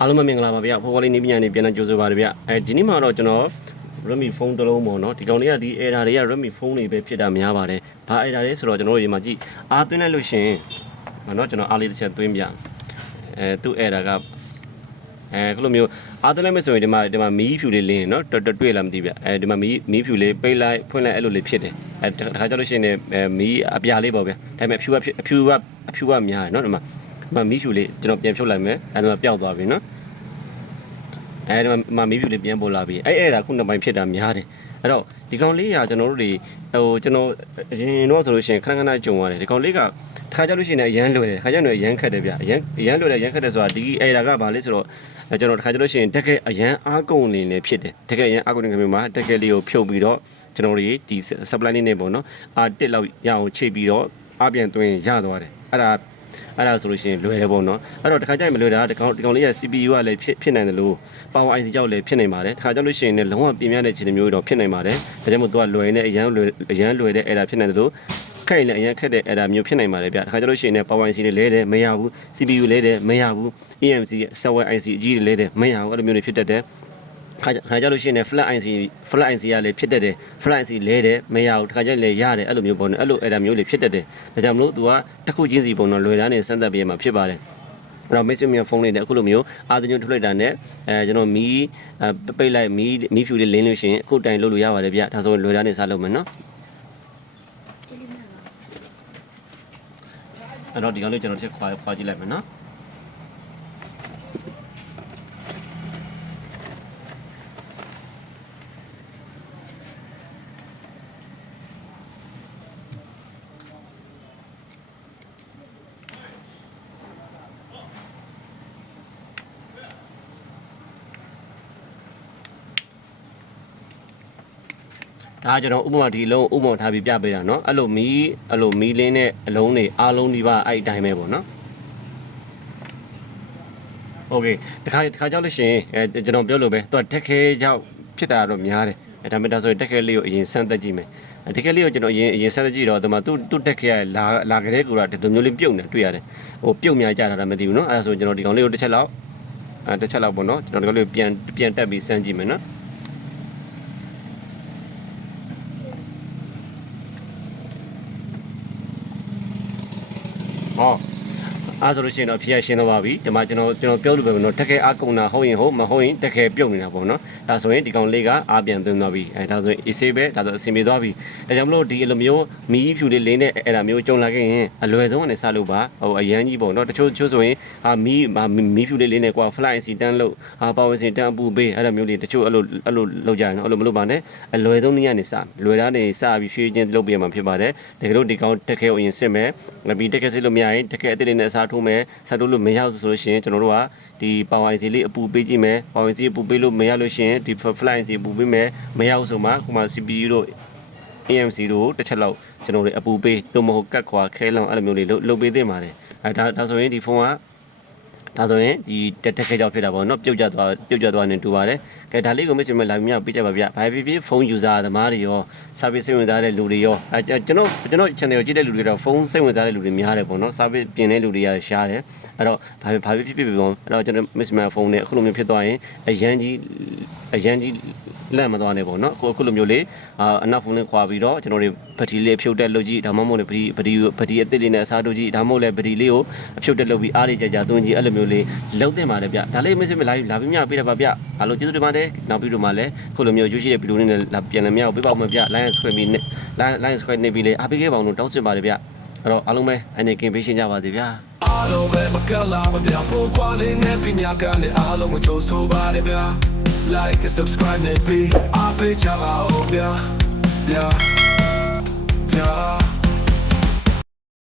အားလုံးပဲမင်္ဂလာပါဗျဖိုးဖွားလေးနေပညာနေပြန်လာကြိုဆိုပါရဗျအဲဒီနေ့မှာတော့ကျွန်တော် Redmi phone တစ်လုံးပေါ့နော်ဒီကောင်လေးကဒီ error တွေက Redmi phone တွေပဲဖြစ်တာများပါတယ်ဘာ error လဲဆိုတော့ကျွန်တော်တို့ဒီမှာကြည့်အားသွင်းလိုက်လို့ရှရင်ဟောနော်ကျွန်တော်အားလေးတစ်ချက်သွင်းပြအဲသူ့ error ကအဲခုလိုမျိုးအားသွင်းလိုက်မယ်ဆိုရင်ဒီမှာဒီမှာမီးဖြူလေးလင်းနော်တော်တော်တွေ့လာမသိဗျအဲဒီမှာမီးမီးဖြူလေးပိတ်လိုက်ဖွင့်လိုက်အဲ့လိုလေးဖြစ်တယ်အဲတခါကျလို့ရှိရင်လည်းအဲမီးအပြာလေးပေါ့ဗျဒါပေမဲ့အဖြူကအဖြူကအဖြူကများတယ်နော်ဒီမှာဒီ မှာမီးဖြူလေးကျွန်တော်ပြန်ဖြုတ်လိုက်မယ်အဲဒီမှာပျောက်သွားပြီနော်အဲဒီမှာမီးဖြူလေးပြန်ပေါ်လာပြီအဲ့အဲ့ဒါခုနောက်ပိုင်းဖြစ်တာများတယ်အဲ့တော့ဒီကောင်လေးကကျွန်တော်တို့တွေဟိုကျွန်တော်အရင်တော့ဆိုလို့ရှိရင်ခဏခဏကြုံရတယ်ဒီကောင်လေးကတစ်ခါကြလို့ရှိရင်အရန်လွယ်တယ်တစ်ခါကြလို့အရန်ခက်တယ်ဗျအရန်အရန်လွယ်တယ်အရန်ခက်တယ်ဆိုတာဒီအဲ့ဒါကဘာလဲဆိုတော့ကျွန်တော်တစ်ခါကြလို့ရှိရင်တက်ကယ်အရန်အားကုန်နေနေဖြစ်တယ်တက်ကယ်အရန်အားကုန်နေခင်မှာတက်ကယ်လေးကိုဖြုတ်ပြီးတော့ကျွန်တော်တို့ဒီ supply လေးနဲ့ပေါ့နော်အာတစ်လောက်ရအောင်ချိတ်ပြီးတော့အပြန်သွင်းရသွားတယ်အဲ့ဒါ အဲ့ဒါဆိုလို့ရှိရင်လွယ်တယ်ပေါ့နော်အဲ့တော့တစ်ခါကျရင်မလွယ်တာဒီကောင်ဒီကောင်လေးက CPU ကလည်းဖြစ်ဖြစ်နိုင်တယ်လို့ Power IC ကြောက်လည်းဖြစ်နိုင်ပါတယ်တစ်ခါကျလို့ရှိရင်လည်းလုံးဝပြင်ပြတဲ့ခြေမျိုးတော့ဖြစ်နိုင်ပါတယ်ဒါကြောင့်မို့သူကလွယ်နေအရန်လွယ်အရန်လွယ်တဲ့အဲ့ဒါဖြစ်နိုင်တယ်လို့ခက်ရင်လည်းအရန်ခက်တဲ့အဲ့ဒါမျိုးဖြစ်နိုင်ပါတယ်ဗျတစ်ခါကျလို့ရှိရင်လည်း Power IC တွေလဲတယ်မရဘူး CPU လဲတယ်မရဘူး EMC software IC အကြီးတွေလဲတယ်မရဘူးအဲ့လိုမျိုးတွေဖြစ်တတ်တယ် ခါခါကြလို့ရှိရင်လည်း flat IC flat IC ကလည်းဖြစ်တတ်တယ် flat IC လဲတယ်မရဘူးတခါကျလည်းရတယ်အဲ့လိုမျိုးပေါ့နော်အဲ့လိုအဲ့ဒါမျိုးတွေဖြစ်တတ်တယ်ဒါကြောင့်မလို့ तू ကတစ်ခုချင်းစီပုံတော့လွယ်သားနေစမ်းသပ်ပြရမှာဖြစ်ပါတယ်အဲ့တော့ message မြန်ဖုန်းလေးနဲ့အခုလိုမျိုးအာသညွထုတ်လိုက်တာနဲ့အဲကျွန်တော်မီးအဲပိတ်လိုက်မီးမီးဖြူလေးလင်းလို့ရှိရင်အခုတိုင်လုပ်လို့ရပါတယ်ဗျဒါဆိုရင်လွယ်သားနေစားလုပ်မယ်နော်အဲ့တော့ဒီကောင်လေးကျွန်တော်ချက်ခွာခွာကြည့်လိုက်မယ်နော် ဒါကကျွန်တော်ဥပမာဒီအလုံးဥပမာထားပြီးပြပေးတာเนาะအဲ့လိုမီးအဲ့လိုမီးလင်းတဲ့အလုံးတွေအားလုံးဒီပါအဲ့အတိုင်းပဲပေါ့နော်โอเคတခါတခါကြောက်လို့ရှိရင်အဲကျွန်တော်ပြောလို့ပဲသူကတက်ခဲကြောက်ဖြစ်တာတော့များတယ်အဲဒါပေမဲ့ဒါဆိုရင်တက်ခဲလေးကိုအရင်စမ်းသက်ကြည့်မယ်အဲတက်ခဲလေးကိုကျွန်တော်အရင်အရင်စမ်းသက်ကြည့်တော့ဒီမှာသူ့သူ့တက်ခဲကလာလာကြတဲ့ကူတာဒီလိုမျိုးလေးပြုတ်နေတွေ့ရတယ်ဟိုပြုတ်များကြတာမသိဘူးเนาะအဲဒါဆိုကျွန်တော်ဒီကောင်လေးကိုတစ်ချက်လောက်အဲတစ်ချက်လောက်ပေါ့နော်ကျွန်တော်ဒီကောင်လေးကိုပြန်ပြန်တက်ပြီးစမ်းကြည့်မယ်နော် ဟော အားဆိုလို့ရှိရင်တော့ဖြေရရှင်းတော့ပါပြီဒီမှာကျွန်တော်ကျွန်တော်ပြောလို့ပဲပေါ့နော်တကယ်အားကုန်တာဟုတ်ရင်ဟုတ်မဟုတ်ရင်တကယ်ပြုတ်နေတာပေါ့နော်ဒါဆိုရင်ဒီကောင်လေးကအားပြန်သွင်းသွားပြီအဲဒါဆိုရင် AC ပဲဒါဆိုအဆင်ပြေသွားပြီဒါကြောင့်မလို့ဒီအလိုမျိုးမီးဖြူလေးလင်းတဲ့အဲ့ဒါမျိုးကြုံလာခဲ့ရင်အလွယ်ဆုံးကနေစလို့ပါဟိုအရန်ကြီးပေါ့နော်တချို့တချို့ဆိုရင်ဟာမီးမီးဖြူလေးလင်းနေကွာ fly AC တန်းလို့ဟာပါဝင်စင်တန်းအပူပေးအဲ့ဒါမျိုးလေးတချို့အဲ့လိုအဲ့လိုလောက်ကြရင်နော်အဲ့လိုမလုပ်ပါနဲ့အလွယ်ဆုံးနည်းကနေစလွယ်သားနေစပြီးဖြည့်ချင်းလုပ်ပြရမှာဖြစ်ပါတယ်တကယ်လို့ဒီကောင်တကယ်ကိုအရင်စစ်မယ်ပြီးတကယ်စစ်လို့မရရင်တကယ်အစ်စ်လေးနဲ့အစားထိုးမယ်စားထိုးလို့မရဘူးဆိုလို့ရှိရင်ကျွန်တော်တို့ကဒီ power IC လေးအပူပေးကြည့်မယ် power IC အပူပေးလို့မရလို့ရှိရင်ဒီ fly IC အပူပေးမယ်မရဘူးဆိုမှခုမှ CPU တို့ AMC တို့တစ်ချက်လောက်ကျွန်တော်တို့အပူပေးလို့မဟုတ်ကတ်ခွာခဲလောင်အဲ့လိုမျိုးလေးလုပ်လုပ်ပေးသင့်ပါတယ်အဲဒါဒါဆိုရင်ဒီဖုန်းက ဒါဆိုရင်ဒီတက်တက်ခဲကြောက်ဖြစ်တာပေါ့နော်ပြုတ်ကျသွားပြုတ်ကျသွားနေတူပါတယ်။ကဲဒါလေးကိုမစ်ချင်မဲ့လာပြီးမြောက်ပြကြပါဗျ။ဘာဖြစ်ဖြစ်ဖုန်း user သမားတွေရော service စိတ်ဝင်စားတဲ့လူတွေရောအဲကျွန်တော်ကျွန်တော် channel ကိုကြည့်တဲ့လူတွေတော့ဖုန်းစိတ်ဝင်စားတဲ့လူတွေများတယ်ပေါ့နော်။ service ပြင်တဲ့လူတွေကရှားတယ်။အဲ့တော့ဘာဖြစ်ဘာဖြစ်ဖြစ်ဖြစ်ပေါ့အဲ့တော့ကျွန်တော် miss my phone နဲ့အခုလိုမျိုးဖြစ်သွားရင်အရန်ကြီးအရန်ကြီး လက်မသွားနဲ့ပေါ့နော်အခုအခုလိုမျိုးလေးအာအနောက်ဖုန်းလေးခွာပြီးတော့ကျွန်တော်တွေဘက်ထရီလေးဖြုတ်တက်လုပ်ကြည့်ဒါမှမဟုတ်လေဘက်ထရီဘက်ထရီဘက်ထရီအသစ်လေးနဲ့အစားထိုးကြည့်ဒါမှမဟုတ်လေဘက်ထရီလေးကိုအဖြုတ်တက်လုပ်ပြီးအားလေးကြကြသွင်းကြည့်အဲ့လိုမျိုးလေးလုံးတင်ပါတယ်ဗျဒါလေး message မလာလာပြီးမြပေးတာပါဗျအားလုံးကျေးဇူးတင်ပါတယ်နောက်ပြီးတော့မှလည်းအခုလိုမျိုးရွှေရှိတဲ့ဗီဒီယိုလေးနဲ့လာပြန်လည်းမြောက်ပေးပါဦးမယ်ဗျ line subscribe နဲ့ line line subscribe နေပြီးလေအားပေးခဲ့ပါအောင်လို့တောင်းဆိုပါတယ်ဗျအဲ့တော့အားလုံးပဲအနေကင်ပေးရှင်းကြပါသေးဗျာအားလုံးပဲမကလာမပြောင်းဖို့ကွာလေးနဲ့ပညာကလည်းအားလုံးကိုကြိုးဆိုပါတယ်ဗျာ like and subscribe နဲ့ပြီးအားပေးကြပါဦးဗျာဗျာဗျာ